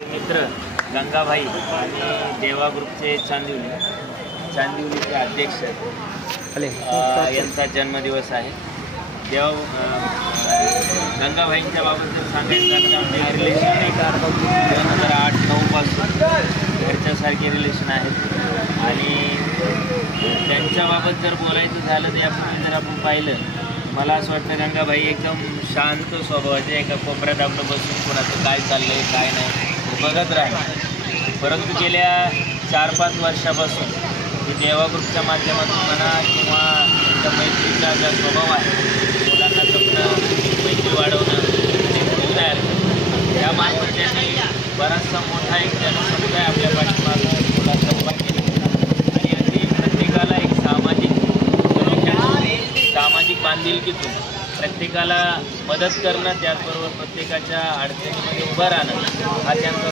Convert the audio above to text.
मित्र गंगाभाई आणि देवा ग्रुपचे चांदिवलीचे अध्यक्ष यांचा जन्मदिवस आहे। गंगाभाईंच्या बाबत जर सांगायचं झालं तर आमचे रिलेशन एक 2008-9 पासून घरच्यासारखे रिलेशन आहेत आणि त्यांच्या बाबत जर बोलायचं झालं तर यापूर्वी जर आपण पाहिलं, मला असं वाटतं गंगाभाई एकदम शांत स्वभावाचे, एका कोपऱ्यात आपलं बसून कोणाचं काय चाललंय काय नाही बघत राहील। परंतु गेल्या 4-5 वर्षापासून देवा ग्रुपच्या माध्यमातून म्हणा किंवा त्यांच्या मैत्रीचा जो स्वभाव आहे, मुलांना जपणं, मैत्री वाढवणं, ते तयार करणं, यामार्फत त्यांनी बराचसा मोठा एक जनसमुदाय आपल्या पाठीमागं मुलांचा उभा केला आणि अगदी प्रत्येकाला एक सामाजिक बांधिलकीतून प्रत्येकाला मदत करणं, त्याचबरोबर प्रत्येकाच्या अडचणीमध्ये उभं राहणं हा त्यांचा